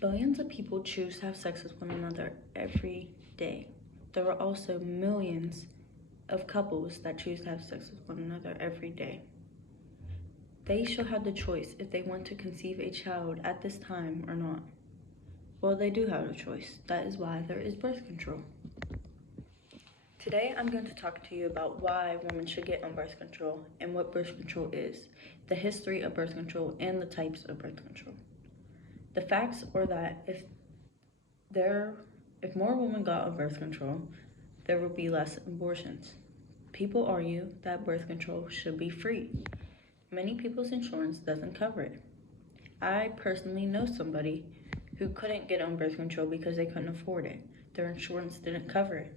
Billions of people choose to have sex with one another every day. There are also millions of couples that choose to have sex with one another every day. They shall have the choice if they want to conceive a child at this time or not. Well, they do have a choice. That is why there is birth control. Today, I'm going to talk to you about why women should get on birth control and what birth control is, the history of birth control, and the types of birth control. The facts are that if more women got on birth control, there would be less abortions. People argue that birth control should be free. Many people's insurance doesn't cover it. I personally know somebody who couldn't get on birth control because they couldn't afford it. Their insurance didn't cover it.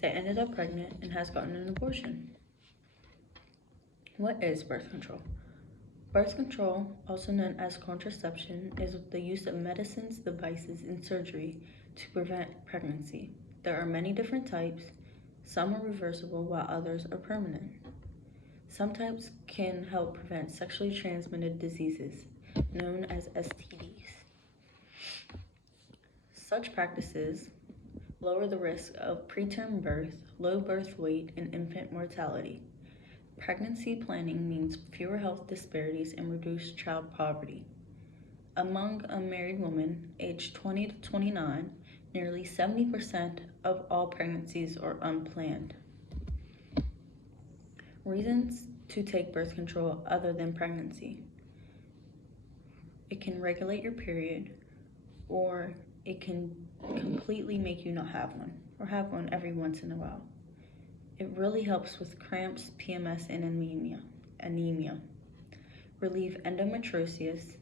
They ended up pregnant and has gotten an abortion. What is birth control? Birth control, also known as contraception, is the use of medicines, devices, and surgery to prevent pregnancy. There are many different types. Some are reversible while others are permanent. Some types can help prevent sexually transmitted diseases, known as STDs. Such practices lower the risk of preterm birth, low birth weight, and infant mortality. Pregnancy planning means fewer health disparities and reduced child poverty. Among unmarried women aged 20 to 29, nearly 70% of all pregnancies are unplanned. Reasons to take birth control other than pregnancy. It can regulate your period, or it can completely make you not have one, or have one every once in a while. It really helps with cramps, PMS, and anemia. Relieve endometriosis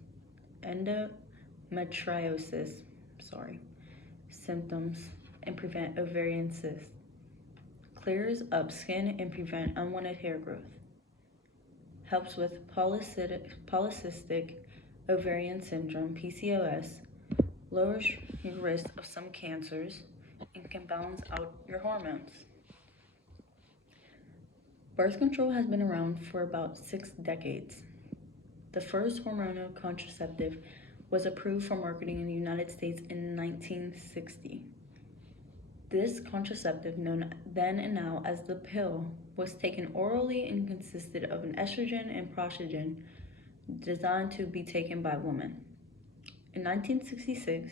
symptoms and prevent ovarian cysts. Clears up skin and prevent unwanted hair growth. Helps with polycystic ovarian syndrome, PCOS. Lowers your risk of some cancers and can balance out your hormones. Birth control has been around for about 6 decades. The first hormonal contraceptive was approved for marketing in the United States in 1960. This contraceptive, known then and now as the pill, was taken orally and consisted of an estrogen and progesterone designed to be taken by women. In 1966,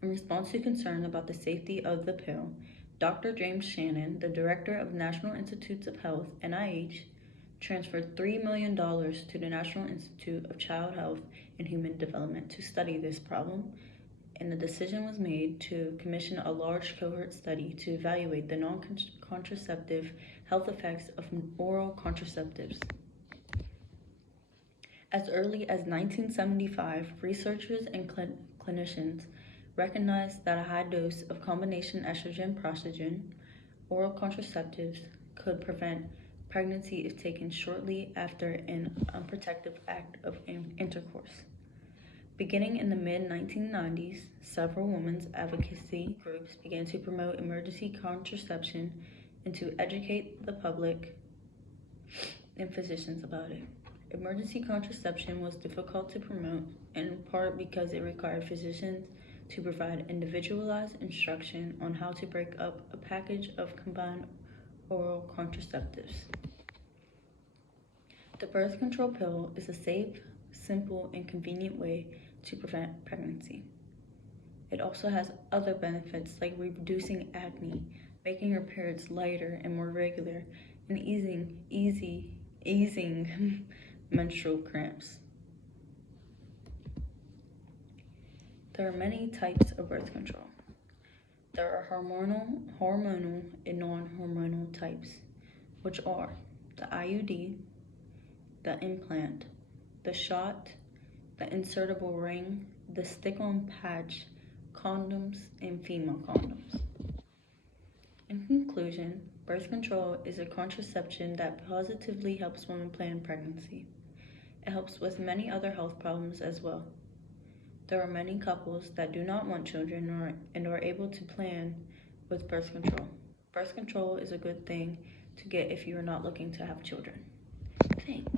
in response to concern about the safety of the pill, Dr. James Shannon, the director of National Institutes of Health, NIH, transferred $3 million to the National Institute of Child Health and Human Development to study this problem, and the decision was made to commission a large cohort study to evaluate the non-contraceptive health effects of oral contraceptives. As early as 1975, researchers and clinicians recognized that a high dose of combination estrogen-progesterone oral contraceptives could prevent pregnancy if taken shortly after an unprotected act of intercourse. Beginning in the mid-1990s, several women's advocacy groups began to promote emergency contraception and to educate the public and physicians about it. Emergency contraception was difficult to promote, in part because it required physicians to provide individualized instruction on how to break up a package of combined oral contraceptives. The birth control pill is a safe, simple, and convenient way to prevent pregnancy. It also has other benefits like reducing acne, making your periods lighter and more regular, and easing menstrual cramps. There are many types of birth control. There are hormonal, and non-hormonal types, which are the IUD, the implant, the shot, the insertable ring, the stick-on patch, condoms, and female condoms. In conclusion, birth control is a contraception that positively helps women plan pregnancy. It helps with many other health problems as well. There are many couples that do not want children and are able to plan with birth control. Birth control is a good thing to get if you are not looking to have children. Thanks.